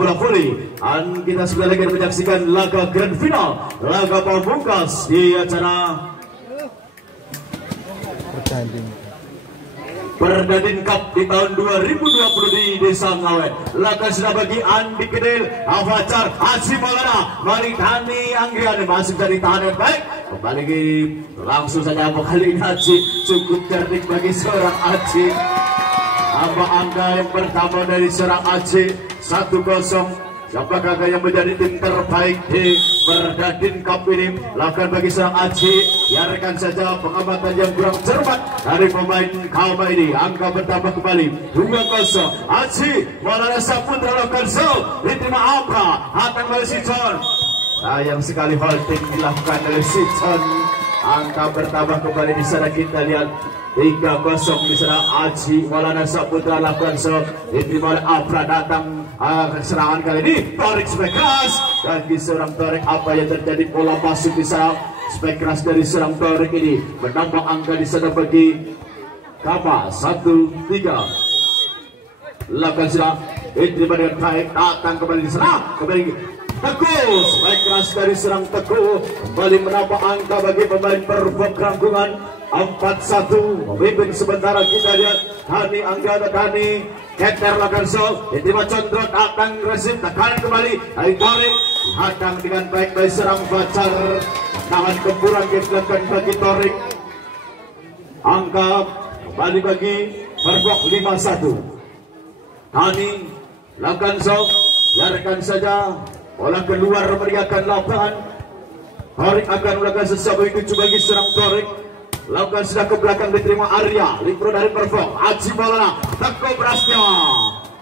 bola voli. Dan kita sudah lagi menyaksikan laga grand final, laga pamungkas di acara Perdadin Cup di tahun 2020 di Desa Ngawet. Laga sudah bagi Andi Kedil, Avacar, Haji Maulana, Mari Dhani Anggian masih dari tahanan baik. Kembali langsung saja kali ini Haji cukup cerdik bagi seorang Haji. Apa angka yang pertama dari seorang Haji 1-0. Siapakah yang menjadi tim terbaik di Perdadin Cup ini? Lakukan bagi seorang Aji. Biarkan saja pengamatan yang kurang cermat dari pemain Kalma ini. Angka bertambah kembali 2-0. Aji Maulana Saputra lakukan show. Diterima Abra. Hatang oleh Sichon. Sayang sekali holding dilakukan oleh Sichon. Angka bertambah kembali di sana kita lihat 3-0 di sana. Aji Maulana Saputra lakukan show. Diterima oleh Abra. Datang serangan kali ini Torik spek keras dan di seorang Torik. Apa yang terjadi, bola masuk di sana. Spek keras dari seorang Torik ini menambah angka di sana bagi Kapa 1-3. Lakukan sudah diterima dengan baik. Datang kembali di sana, kembali Teguh, spek keras dari serang Teguh kembali menambah angka bagi pemain Perbok Rangkungan 4-1. Memimpin sementara kita lihat Dhani Anggada, Dhani Keter lakukan show. Diterima Condro, datang resim, tekanan kembali dari Torik. Hadang dengan baik dari serang Bacar. Tahan gempuran dilakukan bagi Torik. Angka kembali bagi Perbok 5-1. Dhani lakukan show. Biarkan saja bola keluar meriahkan lapangan. Torik akan melakukan sesuatu itu bagi serang Torik. Lakukan sudah ke belakang, diterima Arya. Limpro dari Perfok. Aji Maulana. Teguh berasnya.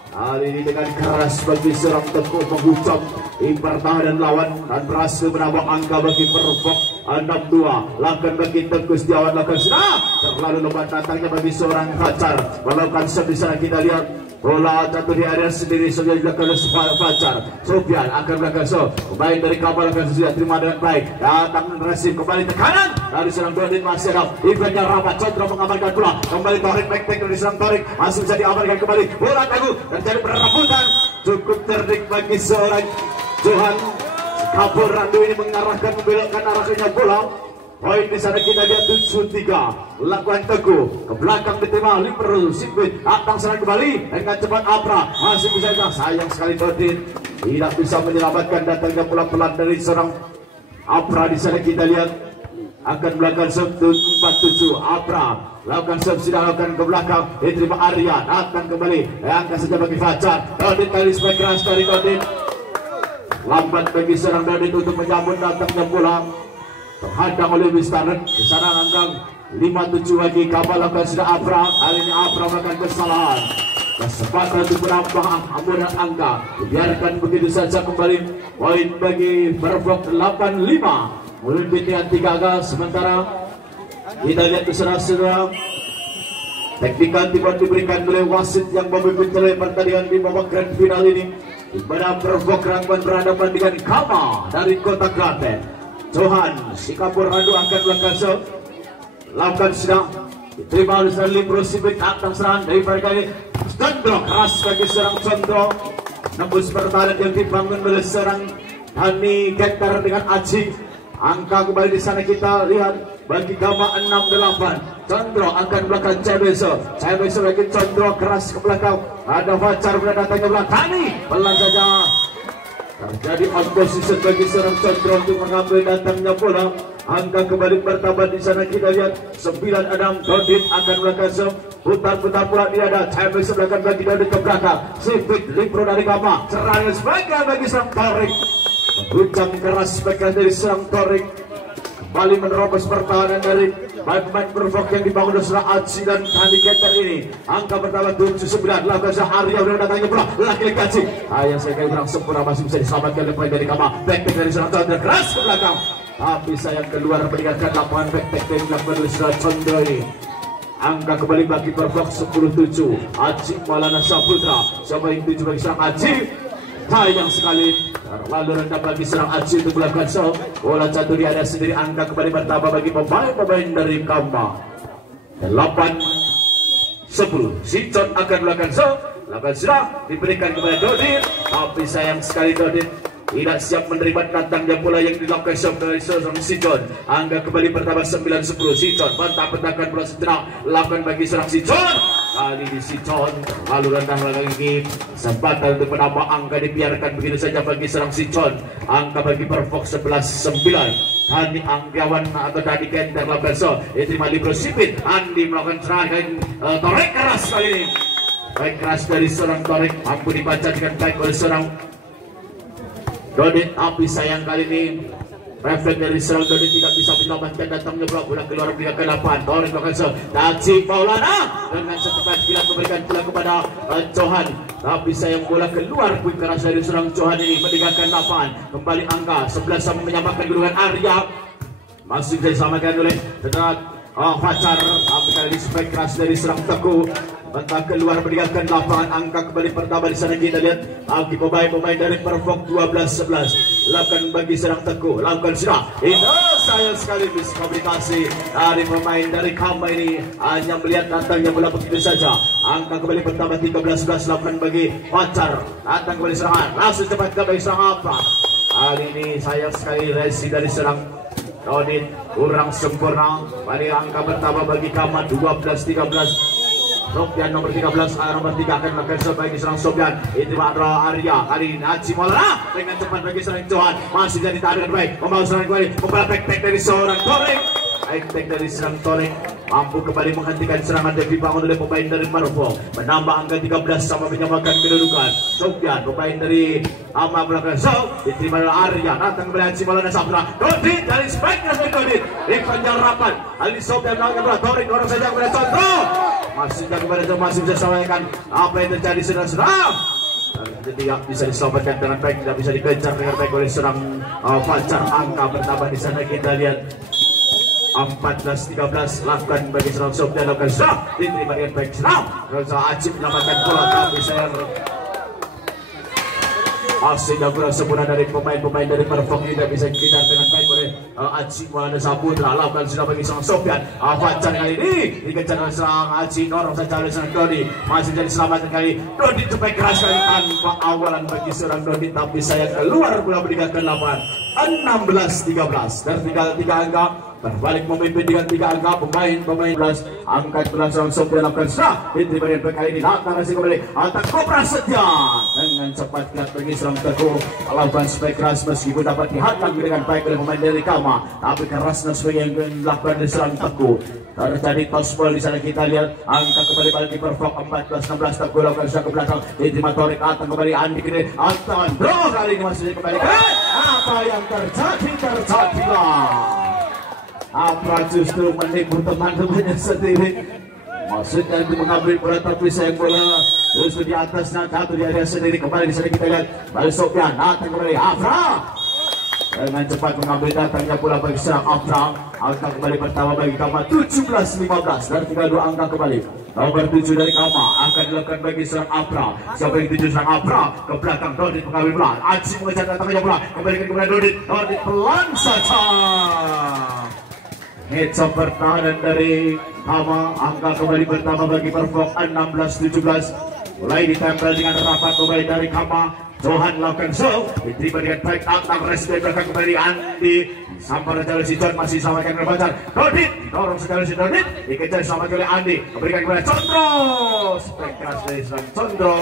Kali ini dengan keras bagi serang Teguh mengucap di pertahanan lawan dan berhasil menambah angka bagi Perfok 6-2. Lakukan bagi Teguh Setiawan. Lakukan sudah. Terlalu lemah datangnya bagi seorang Fajar. Melakukan serve di sana kita lihat. Bola jatuh di area sendiri saja dilakukan oleh Fajar. Sofian akan melakukan show. Pemain dari Kapal akan sudah terima dengan baik. Datang resim kembali tekanan dari serang Dodin masih ada. Eventnya rapat. Condro mengamankan bola. Kembali Torik back dari serang Torik. Masih bisa diamankan kembali. Bola Teguh terjadi perebutan. Cukup cerdik bagi seorang Johan. Kabur Randu ini mengarahkan, membelokkan arahnya bola. Poin di sana kita lihat 7-3. Lakukan Teguh ke belakang diterima Liverpool Sipit. Datang serang kembali dengan cepat Abra. Masih bisa, sayang sekali Dodin tidak bisa menyelamatkan. Datangnya bola pelan dari seorang Abra. Di sana kita lihat akan melakukan serve 4-7. Abra lakukan serve, sudah lakukan ke belakang, diterima Arya. Datang kembali, angkat saja bagi Fajar. Dodin kali spek keras dari Dodin. Lambat bagi seorang Dodin untuk menyambut datangnya bola. Terhadang oleh Wistanen. Di sana angka 5-7 bagi Kapal. Lakukan sudah Abra. Kali ini Abra melakukan kesalahan. Kesempatan untuk menambah ambunan angka. Dibiarkan begitu saja kembali. Poin bagi Perbok 8-5. Memimpin dengan 3 angka. Sementara kita lihat saudara-saudara, teknikal tiba diberikan oleh wasit yang memimpin pertandingan di babak grand final ini. Di mana Perbok Rangkuman berhadapan dengan Kama dari Kota Klaten. Johan Sikapur Randu akan melakukan show. Lakukan sudah diterima oleh Limpro Sipit. Datang serangan dari mereka ini. Condro keras bagi serang Condro. Nembus pertahanan yang dibangun oleh serang Dhani Keter dengan Aji. Angka kembali di sana kita lihat bagi Gama 6-8. Condro akan melakukan Cebeso. Cebeso lagi Condro keras ke belakang. Ada Fajar pada datangnya belakang. Dhani pelan saja. Terjadi opposition bagi seorang Condro untuk mengambil datangnya bola. Angka kembali bertambah di sana kita lihat 9-6. Dodin akan melakukan serve. Putar-putar bola dia ada. Cebek sebelahkan bagi Dodin ke belakang. Sipit Limpro dari Kama. Serangan sebagai bagi serang Torik. Guncang keras sebagai dari serang Torik. Kembali menerobos pertahanan dari pemain Perbok yang dibangun oleh seorang Aji dan Dhani Keter ini. Angka pertama 7-9. Lakukan Arya udah datangnya bola. Laki-laki Aji. Yang saya kira kurang sempurna, masih bisa diselamatkan oleh pemain dari Kama. Back-back dari seorang Condro keras ke belakang. Tapi sayang keluar meninggalkan lapangan. Back-back dari dilakukan oleh seorang Condro ini. Angka kembali bagi Perbok 10-7. Aji Maulana Saputra. Sama yang 7 bagi seorang Aji. Sayang sekali terlalu rendah bagi serang Aji untuk melakukan show. Bola jatuh di area sendiri. Angka kembali bertambah bagi pemain-pemain dari Kamba. 8-10. Sichon akan melakukan show. Lakukan sudah diberikan kepada Dodit, tapi sayang sekali Dodit tidak siap menerima datangnya bola yang dilakukan dari seorang si John. Angka kembali pertama 9-10. Si John bantah-bentahkan bola sejenak, lakukan bagi seorang si John. Kali ini si John lalu rendah lagi, kesempatan untuk menambah angka dibiarkan begitu saja bagi seorang si John. Angka bagi Perfok 11-9. Hani Anggawan atau Dani Kenter Laberso diterima libero sipit. Andi melakukan serangan torek keras kali ini. Baik keras dari seorang torek, mampu dibaca dengan baik oleh seorang Dodit, tapi sayang kali ini refleks dari serang Dodit tidak bisa menyelamatkan datangnya bola keluar pihak ke-8. Torek melakukan Daci Maulana dengan secepat kilat memberikan bola kepada Johan, tapi sayang bola keluar pun keras dari serang Johan ini meninggalkan 8. Kembali angka 11 sama menyamakan gulungan Arya, masih disamakan oleh Fajar, tapi kali ini spek keras dari serang Teguh. Bantah keluar meninggalkan lapangan, angka kembali pertama di sana kita lihat bagi pemain dari Perfok 12-11. Lakukan bagi serang Teguh, lakukan sudah. Itu sayang sekali miskomunikasi dari pemain dari Kamba ini, hanya melihat datangnya bola begitu saja. Angka kembali pertama 13-11, lakukan bagi Fajar, datang kembali serangan, langsung cepat kembali serang apa. Kali ini sayang sekali resi dari serang Dodit kurang sempurna. Pada angka pertama bagi Kamba 12-13. Sofian nomor 13, nomor 3 akan melakukan bagi serang Sofian. Itu Andra Arya, kali ini Haji Maulana dengan cepat bagi serang Johan, masih jadi tahan dengan baik, membawa serang kembali, membawa back dari seorang Torek. Baik dari serang Torek mampu kembali menghentikan serangan yang dibangun oleh pemain dari Maroko, menambah angka 13 sama menyamakan kedudukan. Sofian pemain dari Ama melakukan diterima oleh Arya, datang kembali Haji Maulana Sabra. Dodit dari speknya dari Dodit dipanjang rapat. Ali Sofian melakukan bola, Torek dorong saja kepada Condro. Masih masih bisa sampaikan apa yang terjadi sedang-sedang. Tidak bisa diselamatkan dengan baik, tidak bisa dikejar dengan baik oleh serang Fajar. Angka pertama di sana kita lihat 14-13, lakukan bagi serang Sofian, lakukan serang diterima dengan baik serang. Rosa Acip menyelamatkan bola, tapi sayang masih kurang sempurna dari pemain-pemain dari Perfok, tidak bisa dikejar dengan baik oleh Aji Maulana Saputra. Lakukan sudah bagi serang Sofian. Fajar kali ini dikejar oleh serang Aji, dorong saja oleh serang Dodi, masih jadi selamatkan kali Dodi, cepat keras kali tanpa awalan bagi serang Dodi, tapi saya keluar bola meninggalkan lapangan. 16-13 dan tinggal 3 angka. Berbalik memimpin dengan 3 angka pemain belas. Angka 11 serang Sofian lakukan sah diterima dengan kali ini, datang kasih kembali atak Kopra Setia dengan cepat kilat bagi serang Teguh, lakukan spek keras meskipun dapat dihantam dengan baik oleh pemain dari Kama, tapi kerasnya spek yang dilakukan dari serang Teguh. Terjadi toss ball di sana kita lihat angka kembali balik di Perfok 14-16. Teguh lakukan sah ke belakang diterima Torek, datang kembali Andi kini Anton Bro, kali ini masih kembali. Apa yang terjadilah. Apa justru menipu teman-temannya sendiri. Maksudnya itu mengambil bola, tapi sayang bola justru di atasnya jatuh di area sendiri. Kembali di sana kita lihat balik Sofian, datang kembali Afra dengan cepat mengambil datangnya bola bagi serang Afra. Angka kembali pertama bagi Kama 17-15 dan tinggal 2 angka kembali. Nomor 7 dari Kama akan dilakukan bagi serang Afra. Siapa yang 7 serang Afra ke belakang, Dodit mengambil bola, Aji mengejar datangnya bola, kembalikan kepada Dodit. Dodit pelan saja. Headshot pertahanan dari Kama. Angka kembali pertama bagi Perfok 16-17. Mulai ditempel dengan rapat kembali dari Kama. Johan lakukan show, diterima dengan baik, tantang respect belakang kembali Andi. Sampai dari si John masih samakan dengan Fajar. Dodit dorong sekali si Dodit, dikejar sama oleh Andi, memberikan kepada Condro. Spek keras dari Condro.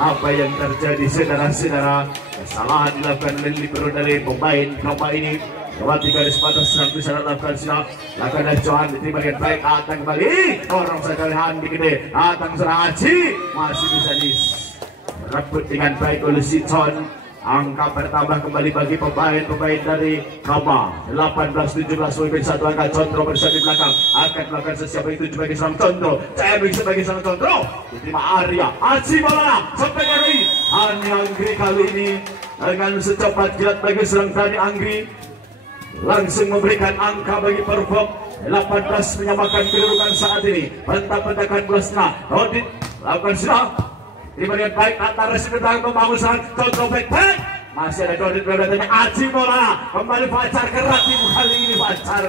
Apa yang terjadi saudara-saudara? Kesalahan dilakukan oleh libero dari pemain Kama ini. Coba 3 garis batas serang bisa lakukan silap. Lakukan dari Johan diterima dengan baik, datang kembali. Dorong sekali Andi gede, datang serang Aji, masih bisa direbut dengan baik oleh si John. Angka bertambah kembali bagi pemain dari Kama 18-17. Memimpin 1 angka. Condro bersama di belakang akan melakukan sesiapa itu bagi serang Condro. Saya sebagai serang Condro diterima Arya. Aji Maulana sampai kali Hani Anggri kali ini dengan secepat kilat bagi serang Hani Anggri, langsung memberikan angka bagi Perfok 18 menyamakan kedudukan saat ini. Bentang-bentakan bola setengah. Dodit lakukan sudah diberikan baik antara sedang membangun serangan. Contoh back masih ada Dodit berdatanya Aji Maulana, kembali Fajar kerat ibu kali ini Fajar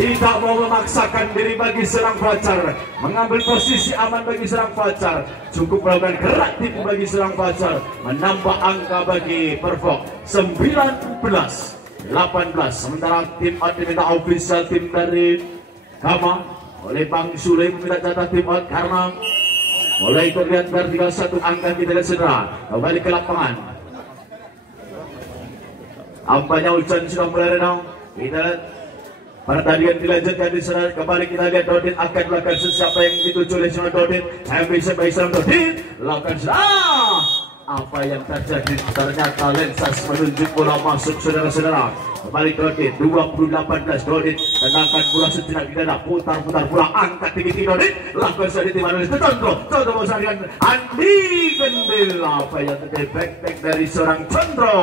tidak mau memaksakan diri bagi serang Fajar, mengambil posisi aman bagi serang Fajar, cukup melakukan gerak tipu bagi serang Fajar, menambah angka bagi Perfok 19-18. Sementara tim out diminta official tim dari Kama oleh Bang Sule meminta catat tim out karena mulai terlihat vertikal satu angka kita lihat saudara. Kembali ke lapangan, ampanya hujan sudah mulai reda. Kita lihat pertandingan dilanjutkan di sana. Kembali kita lihat Dodit akan melakukan siapa yang dituju oleh Seorang Dodit. Saya bisa bagi Seorang Dodit lakukan apa yang terjadi. Ternyata Lensas menunjuk bola masuk saudara-saudara. Kembali Dodit 20-18. Dodit tenangkan bola sejenak di dada, putar-putar bola, angkat tinggi Dodit lakukan sedikit di mana Condro mau dengan Andi Gendil. Apa yang terjadi, back dari seorang Condro.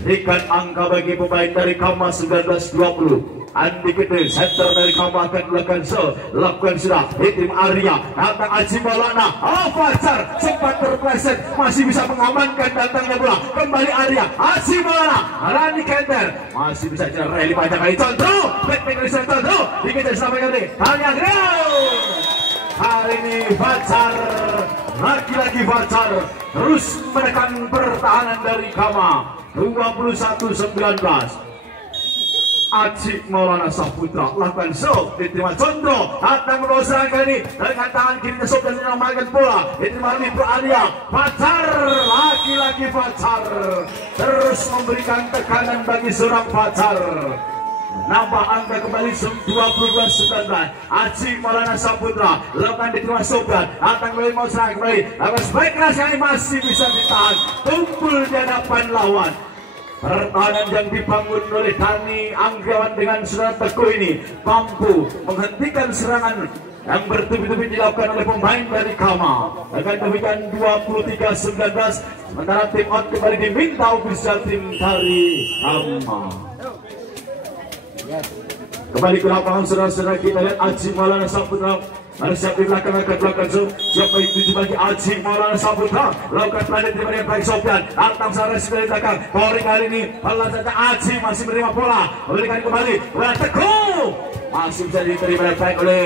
Berikan angka bagi pemain dari Kama 19-20. Andi Gendil center dari Kama akan lakukan sudah di tim Arya. Datang Aji Maulana, Fajar sempat terpleset, masih bisa mengamankan datangnya bola. Kembali Arya, Aji Maulana, Rani Kenter masih bisa jalan rally panjang kali Condro, back dari Condro dikejar sampai kali hanya hari ini Fajar, lagi-lagi Fajar terus menekan pertahanan dari Kama 21-19. Aji Maulana Saputra lakukan show, diterima Condro, datang menolong serangan kali ini dengan tangan kiri kesok dan menyelamatkan bola, diterima oleh Pro Arya. Fajar, lagi-lagi Fajar terus memberikan tekanan bagi seorang Fajar. Nambah angka kembali 22-19. Aji Maulana Saputra lakukan diterima Sobran, datang kembali mau serang kembali, lakukan spike keras yang masih bisa ditahan, tumpul di hadapan lawan. Pertahanan yang dibangun oleh Dani Anggawan dengan serangan Teguh ini mampu menghentikan serangan yang bertubi-tubi dilakukan oleh pemain dari Kama. Dengan demikian 23-19. Sementara tim out kembali diminta official tim dari Kama. Kembali ke lapangan saudara-saudara, kita lihat Aji Maulana Saputra harus siap di belakang siapa yang tuju bagi Aji Maulana Saputra lakukan planet di mana baik Sofian, datang secara dari belakang Polri kali ini pelan saja Aji masih menerima bola, memberikan kembali bola Teguh masih bisa diterima baik oleh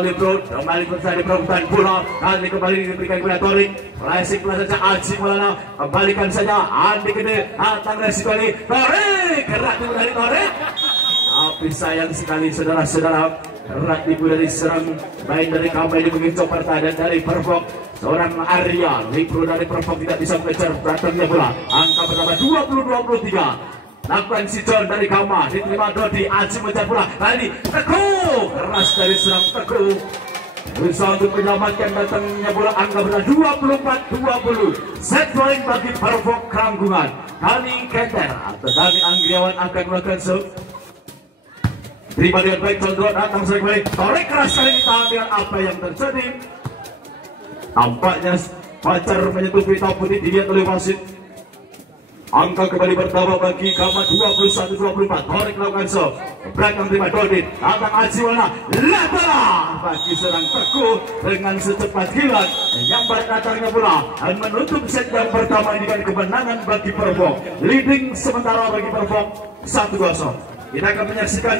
Libro, kembali bersama di perebutan bola kali kembali diberikan kepada Torik, racing pelan saja Aji Maulana, kembalikan saja Andi Gede, datang racing kali Torik, gerak tipu dari Torik. Tapi sayang sekali saudara-saudara, gerak tipu dari serang main dari Kama ini mengincar pertahanan dari Perfok. Seorang Arya, Libro dari Perfok tidak bisa mengejar datangnya bola. Angka pertama 20-23. Lakukan si John dari Kama, diterima Dodi, Aji mengejar bola. Kali ini Teguh, keras dari serang Teguh. Berusaha untuk menyelamatkan datangnya bola. Angka berada 24-20. Set point bagi Perfok Keranggungan. Kali Kenter atau Dani Anggriawan akan melakukan serve. Terima dengan baik Condro, datang sering balik Torek keras kali ini, tahan dengan apa yang terjadi. Tampaknya Fajar menyentuh pita putih dilihat oleh wasit. Angka kembali bertambah bagi Kama 21-24. Torek melakukan serve, belakang terima Dodit, datang Aji Maulana, bola bagi serang Teguh dengan secepat kilat yang balik datangnya bola dan menutup set yang pertama ini dengan kemenangan bagi Perfok. Leading sementara bagi Perfok 1-0. Kita akan menyaksikan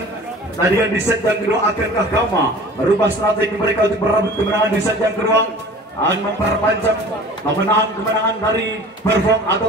pertandingan di set yang kedua. Akankah Kama merubah strategi mereka untuk merebut kemenangan di set yang kedua dan memperpanjang kemenangan dari Perfok atau